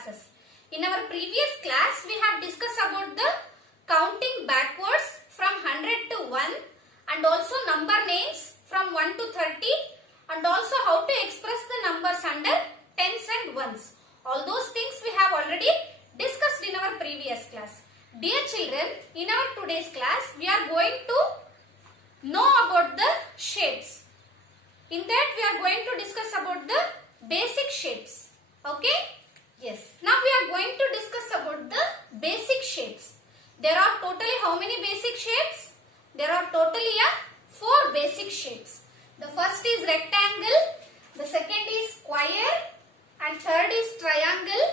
classes. In our previous class, we have discussed about the counting backwards from 100 to 1 and also number names from 1 to 30 and also how to express the numbers under tens and ones. All those things we have already discussed in our previous class. Dear children, in our today's class, we are going to know about the shapes. In that, we are going to discuss about the basic shapes. Okay? Yes. Now we are going to discuss about the basic shapes. There are totally how many basic shapes? There are totally 4 basic shapes. The first is rectangle, the second is square, and third is triangle,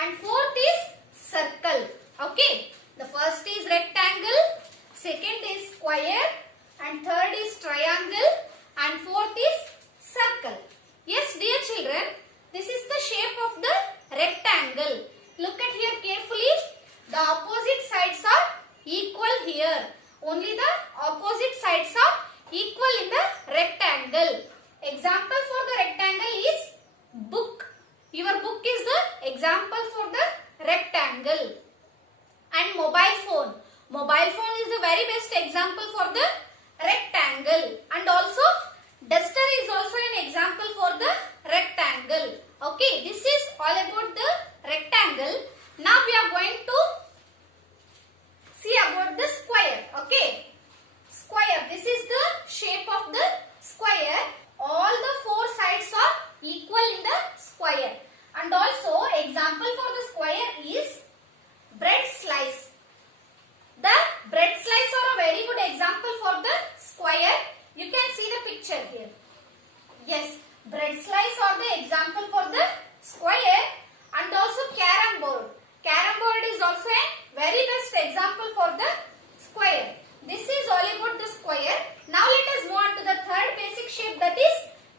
and fourth is circle. Okay? The first is rectangle, second is square, and third is triangle, and fourth is circle. Yes, dear children, this is the shape of the rectangle. Look at here carefully. The opposite sides are equal here. Only the opposite sides are equal in the rectangle. Example for the rectangle is book. Your book is the example for the rectangle. And mobile phone. Mobile phone is the very best example for the rectangle. And also duster is also an example for the rectangle. Okay, this is all about the rectangle. Now we are going to see about the square. Okay, square. This is the shape of the square. All the 4 sides are equal in the square. And also example for the square is bread slice. The bread slice are a very good example for the square. You can see the picture here. Yes, bread slice are the example for the square, and also carom board. Carom board is also a very best example for the square. This is all about the square. Now let us move on to the third basic shape, that is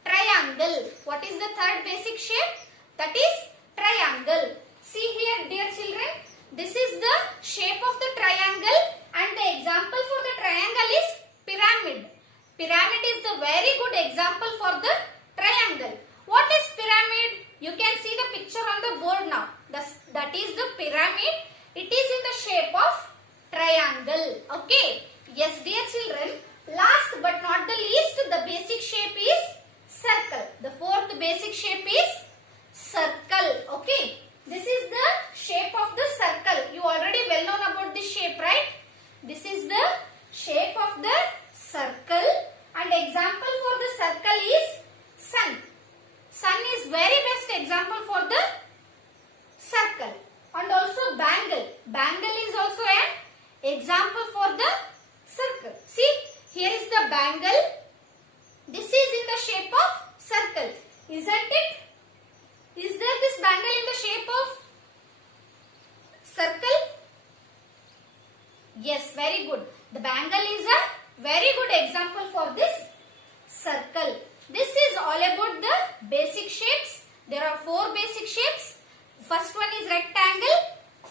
triangle. What is the third basic shape? That is triangle. See here, dear children, this is the shape of the triangle, and the example for the triangle is pyramid. Pyramid is the very good example for the triangle. What is pyramid? You can see the picture on the board now. That is the pyramid. It is in the shape of triangle. Okay. Yes, dear children. Last but not the least, the basic shape is circle. The fourth basic shape is circle. Okay. This is the shape of the circle. You already well known about this shape, right? This is the shape of the circle, and example for the circle is sun. Sun is very best example for the circle. And also bangle. Bangle is also an example for the circle. See, here is the bangle. This is in the shape of circle. Isn't it? Is there this bangle in the shape of circle? Yes, very good. The bangle is a very good example for this circle. This is all about the basic shapes. There are 4 basic shapes. First one is rectangle,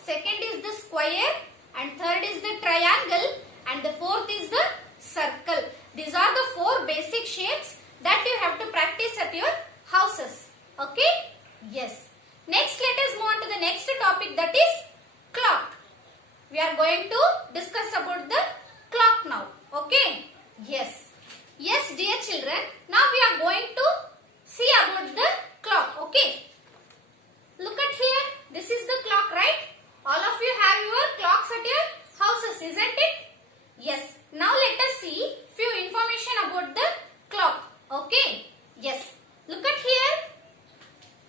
second is the square, and third is the triangle, and the fourth is the circle. These are the 4 basic shapes that you have to practice at your houses. Okay? Yes. Next, let us move on to the next topic, that is clock. We are going to discuss about the clock now. Okay? Yes. Yes, dear children. Now we are going to see about the clock. Okay? Look at here. This is the clock, right? All of you have your clocks at your houses, isn't it? Yes. Now let us see few information about the clock. Okay? Yes. Look at here.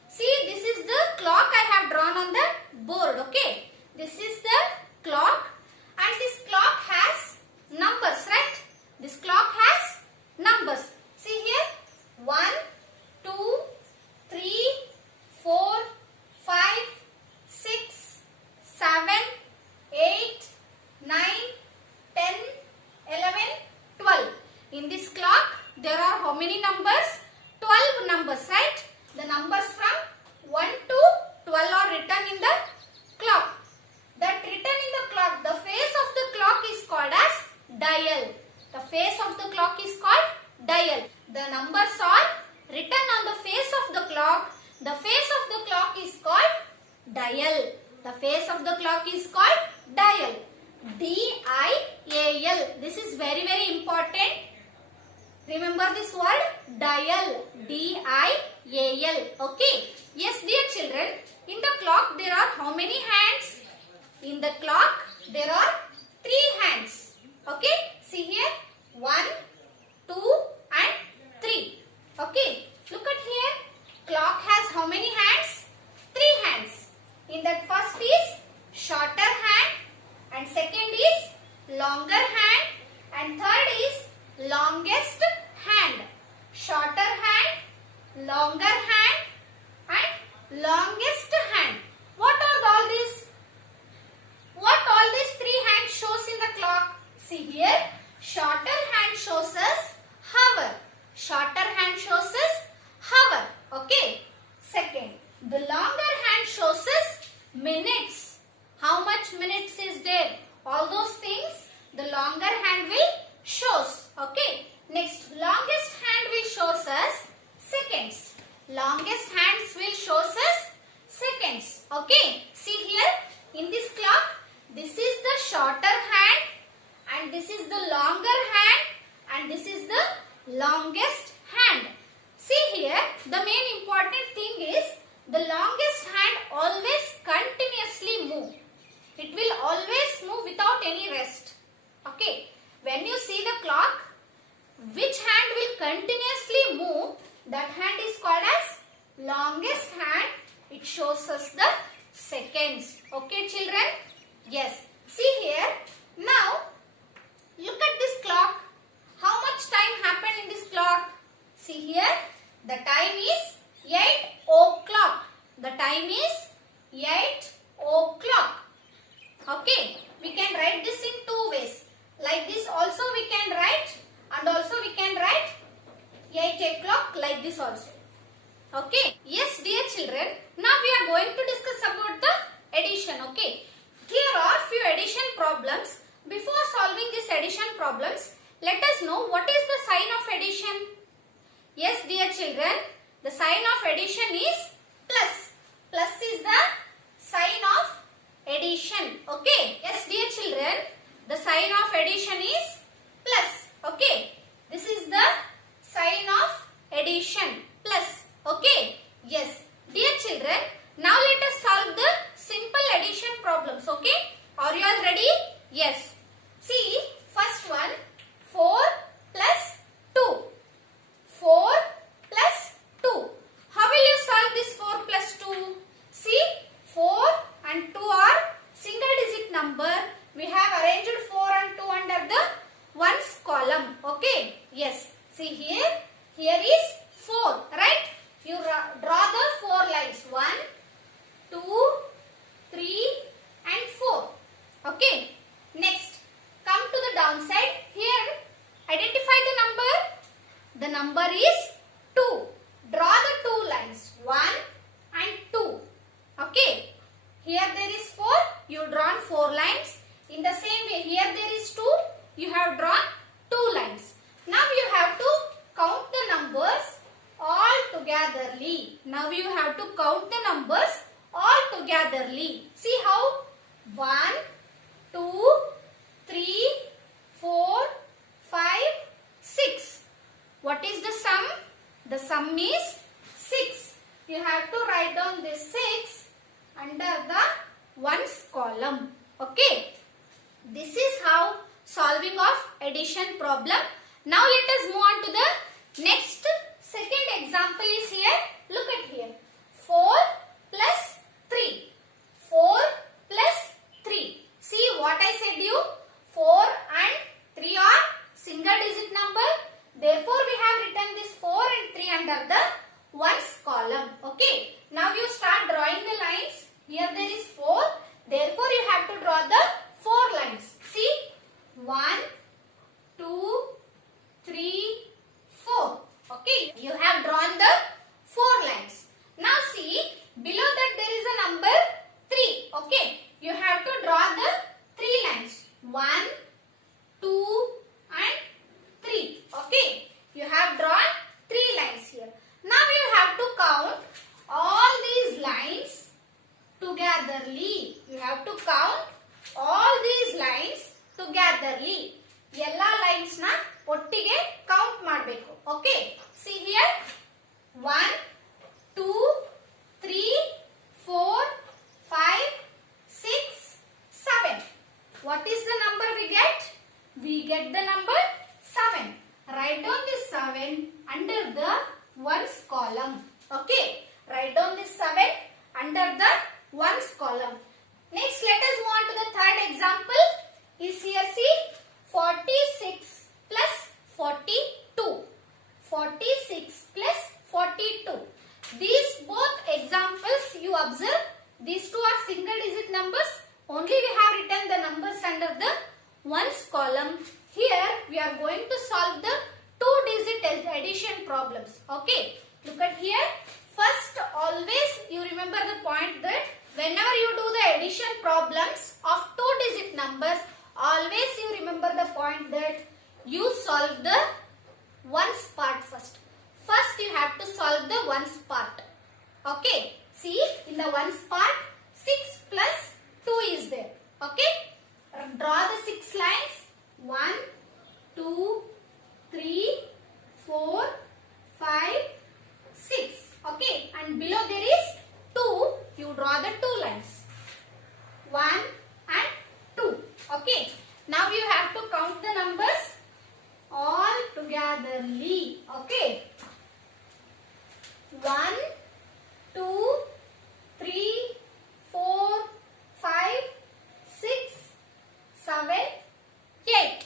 See, this is the clock I have drawn on the board. Okay? This is the clock, and this clock has numbers, right? This clock has numbers. See here, 1, 2, 3, 4, 5, 6, 7, 8, 9, 10, 11, 12. In this clock, there are how many numbers? 12 numbers, right? The numbers from 1 to 12 are written in the clock. That written in the clock, the face of the clock is called as dial. The face of the clock is called dial. The numbers are written on the face of the clock. The face of the clock is called dial. The face of the clock is called dial. D-I-A-L. This is very important. Remember this word dial. D-I-A-L. Okay. Yes, dear children. In the clock there are how many hands? In the clock there are 3 hands. Okay. See here. 1, 2 and 3. Okay. Look at here. Clock has how many hands? 3 hands. In that first is shorter hand and second is longer hand and third is longest hand. Shorter hand, longer hand and longest hand. What are all these? What all these 3 hands shows in the clock? See here, shorter hand shows us hour. Shorter hand shows us hour. Okay. Second, the longer hand shows us minutes. How much minutes is there? All those things the longer hand will shows. Okay. Next, longest hand will shows us seconds. Longest hands will shows us seconds. Okay. See here in this clock, this is the shorter hand and this is the longer hand and this is the longest hand. See here, the main important thing is the longest hand always continuously move. It will always move without any rest. Okay. When you see the clock, which hand will continuously move, that hand is called as longest hand. It shows us the seconds. Okay, children? Yes. See here. Now, look at this clock. How much time happened in this clock? See here. The time is 8 o'clock. The time is 8 o'clock. Okay. We can write this in 2 ways. Like this also we can write and also we can write 8 o'clock like this also. Okay. Yes, dear children. Now we are going to discuss about the addition. Okay. Here are few addition problems. Before solving these addition problems, let us know what is the sign of addition. Yes, dear children. The sign of addition is plus. Plus is the sign of addition. Okay. Yes, dear children. The sign of addition is plus. Okay. This is the sign of addition. Plus. Okay. Yes. Dear children. Now let us solve the simple addition problems. Okay. Are you all ready? Yes. See. First one. 4 plus 2. 4 plus 2. How will you solve this 4 plus 2? See, 4 and 2 are single digit number. We have arranged 4 and 2 under the ones column. Okay. Yes. See here. Here is 4. Right? You draw the 4 lines. 1, 2, 3 and 4. Okay. Next. Come to the downside. Here. Identify the number. The number is 2. Draw the 2 lines. 1 and 2. Okay. Here there is 4. You drawn 4 lines. In the same way, here there is 2. You have drawn 2 lines. Now you have to count the numbers all togetherly. Now you have to count the numbers all togetherly. See how? 1, 2, 3, 4, 5, 6. What is the sum? The sum is 6. You have to write down this 6 under the ones column. Okay. This is how solving of addition problem. Now let us move on to the next. Second example is here. Look at here. 4 plus 3. 4 plus 3. See what I said you. 4 and 3 are single digit number. Therefore, we have written this 4 and 3 under the ones column. Okay. Now you start drawing the lines. Here there is 4. Therefore, you have to draw the 4 lines. See. 1, 2, 3, 4. Okay. You have drawn the 4 lines. Now see. Below that there is a number togetherly. You have to count all these lines togetherly. ಎಲ್ಲ lines ನ ಒಟ್ಟಿಗೆ count ಮಾಡಬೇಕು. Okay. See here. 1, 2, 3, 4, 5, 6, 7. What is the number we get? We get the number 7. Write down this 7 under the ones column. Okay. Write down this 7 under the ones column. Next, let us move on to the third example. Is here, see, 46 plus 42. 46 plus 42. These both examples you observe. These two are single digit numbers. Only we have written the numbers under the ones column. Here we are going to solve the two digit addition problems. Okay. Look at here. First, always you remember the point that whenever you do the addition problems of two digit numbers, always you remember the point that you solve the ones part first. First you have to solve the ones part. Okay. See, in the ones part, 6 plus 2 is there. Okay. Draw the 6 lines. 1, 2, 3, 4, 5, 6. Okay. And below there is 2. You draw the 2 lines. 1 and 2. Okay. Now you have to count the numbers all togetherly. Okay. 1, 2, 3, 4, 5, 6, 7, 8.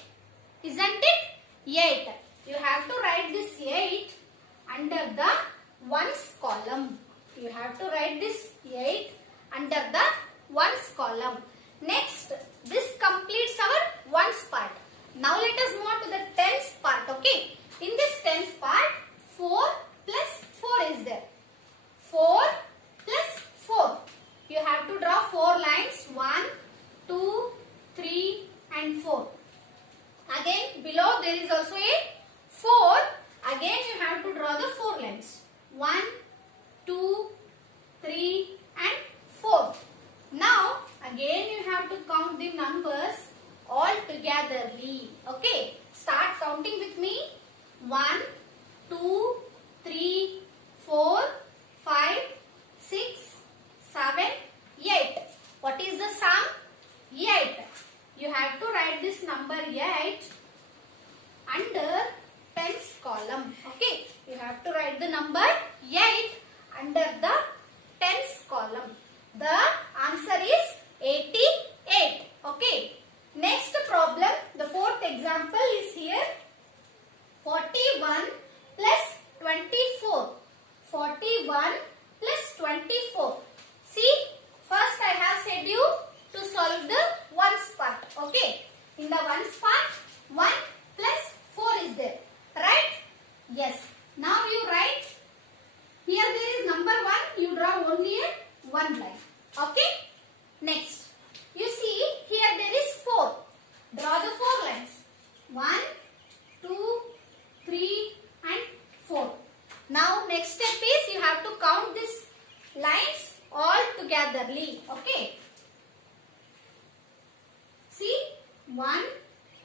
Isn't it? 8. You have to write this 8 under the ones column. You have to write this 8 under the ones column. Next, this completes our ones part. Now let us move on to the tens part. Okay. In this tens part, 4 plus 4 is there. 4 plus 4. You have to draw 4 lines. 1, 2, 3 and 4. Again below there is also a 4. Again you have to draw the 4 lines. 1, 2, 3 and 4. Now again you have to count the numbers all togetherly. Okay. Start counting with me. 1, 2, 3, 4, 5, 6, 7, 8. What is the sum? 8. You have to write this number 8 under tens column. Okay. You have to write the number 8 under the tens column. The answer is 88. Okay. Next problem, the fourth example is here. 41 plus 24. 41 plus 24. See, first I have said you to solve the ones part. Okay. In the ones part, 1 plus 4 is there. Right? Yes. Now you write. Here there is number 1. You draw only a 1 line. Okay. Next. You see, here there is 4. Draw the 4 lines. 1, 2, 3 and 4. Now next step is you have to count these lines all togetherly. Okay. See, 1,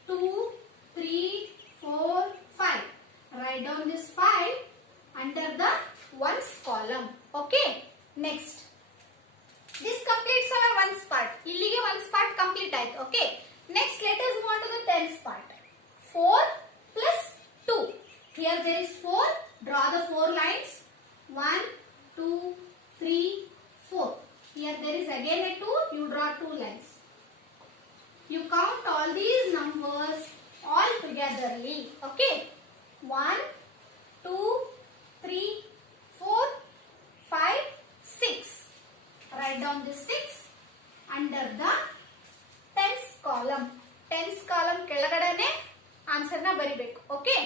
2, 3, 4, 5. Write down this 5 under the ones column. Okay. Next. This completes our ones part. Illige ones part complete ಆಯ್ತು. Okay. Next, let us move on to the tens part. 4 plus 2. Here there is 4. Draw the 4 lines. 1, 2, 3, 4. Here there is again a 2. You draw 2 lines. You count all these numbers all togetherly. Okay. 1, 2, 3, 4, 5, 6. Write down this 6 under the tens column. Tens column ಕೆಳಗಡೆನೆ answer na ಬರಿಬೇಕು. Okay.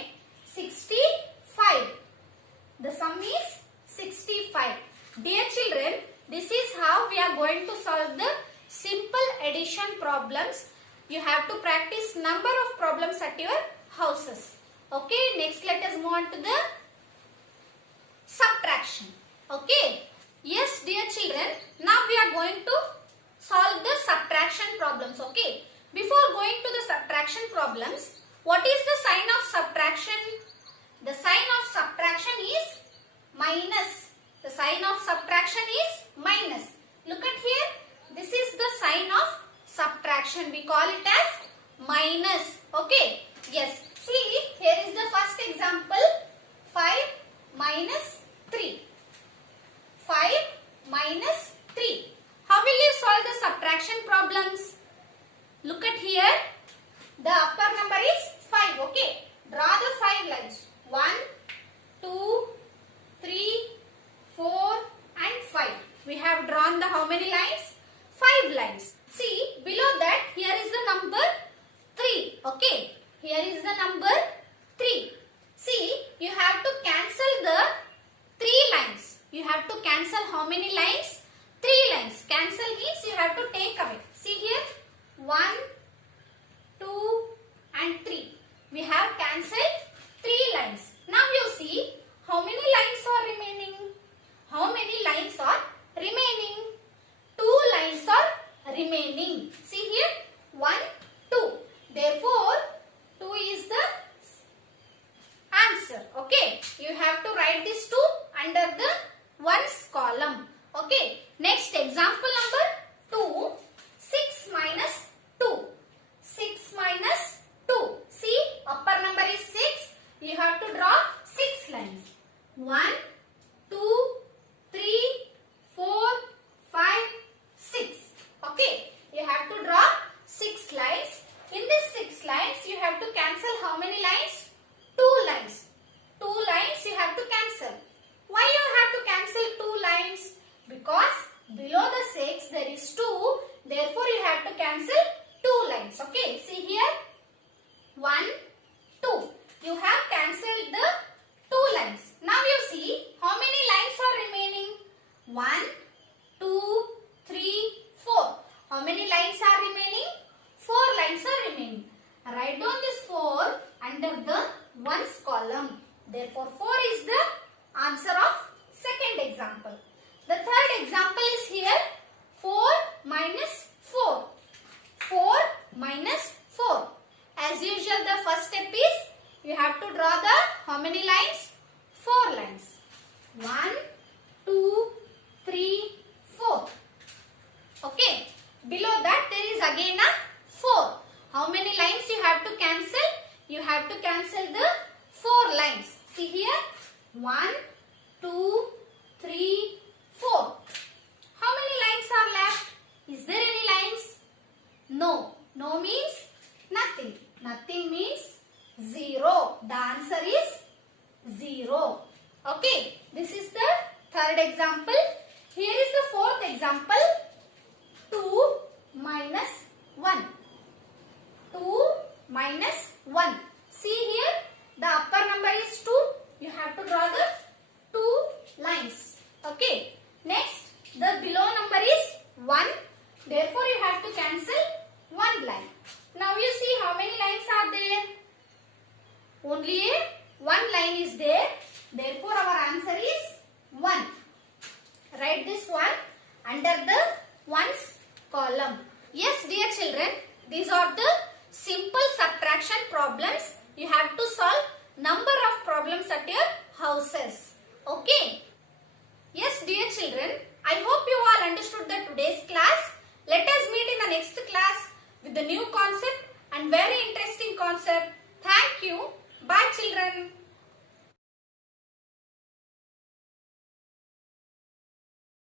65. The sum is 65. Dear children, this is how we are going to solve the simple addition problems. You have to practice number of problems at your houses. Okay. Next, let us move on to the subtraction. Okay. Yes, dear children, now we are going to subtraction problems. What is the sign of subtraction? The sign of subtraction is minus. The sign of subtraction is minus. Look at here. This is the sign of subtraction. We call it as minus. Okay. Yes. See, here is the first example. 5 minus 3. 5 minus 3. How will you solve the subtraction problems? Look at here. The upper number is 5. Okay. Draw the 5 lines. 1, 2, 3, 4 and 5. We have drawn the how many lines? 5 lines. See, below that here is the number 3. Okay. Here is the number 3. See, you have to cancel the 3 lines. You have to cancel how many lines? 3 lines. Cancel means you have to take away. See here. 1, 2 and 3. We have cancelled 3 lines. Now you see how many lines are remaining? How many lines are remaining? 2 lines are remaining. See here. 1, 2. Therefore, 2 is the answer. Okay. You have to write this 2 under the ones column. Okay. Next example number 2. 6 minus 2. 6 minus 2. See, upper number is 6. You have to draw 6 lines. 1, 2, 3, 4, 5, 6. Okay. You have to draw 6 lines. In these 6 lines, you have to cancel how many lines? 2 lines. 2 lines you have to cancel. Why you have to cancel 2 lines? Because below the 6 there is 2. Therefore, you have to cancel 2 lines. Okay. See here. 1, 2. You have cancelled the 2 lines. Now you see how many lines are remaining? 1, 2, 3, 4. How many lines are remaining? 4 lines are remaining. Write down this 4 under the ones column. Therefore, 4 is the answer of second example. The third example is here. 4 minus 4. 4 minus 4. As usual, the first step is you have to draw the how many lines? 4 lines. 1, 2, 3, 4. Okay. Below that there is again a 4. How many lines you have to cancel? You have to cancel the 4 lines. See here. 1, 2, 3, 4. How many lines are left? Is there any lines? No. No means nothing. Nothing means 0. The answer is 0. Okay. This is the third example. Here is the fourth example. 2 minus 1. 2 minus 1. See here. The upper number is 2. You have to draw the 2 lines. Okay. Next, the below number is 1. Therefore, you have to cancel 1 line. Now you see how many lines are there? Only 1 line is there. Therefore, our answer is 1. Write this one under the ones column. Yes, dear children, these are the simple subtraction problems. You have to solve number of problems at your houses. Okay. Yes, dear children, I hope you all understood the today's class. Let us meet in the next class with the new concept and very interesting concept. Thank you. Bye, children.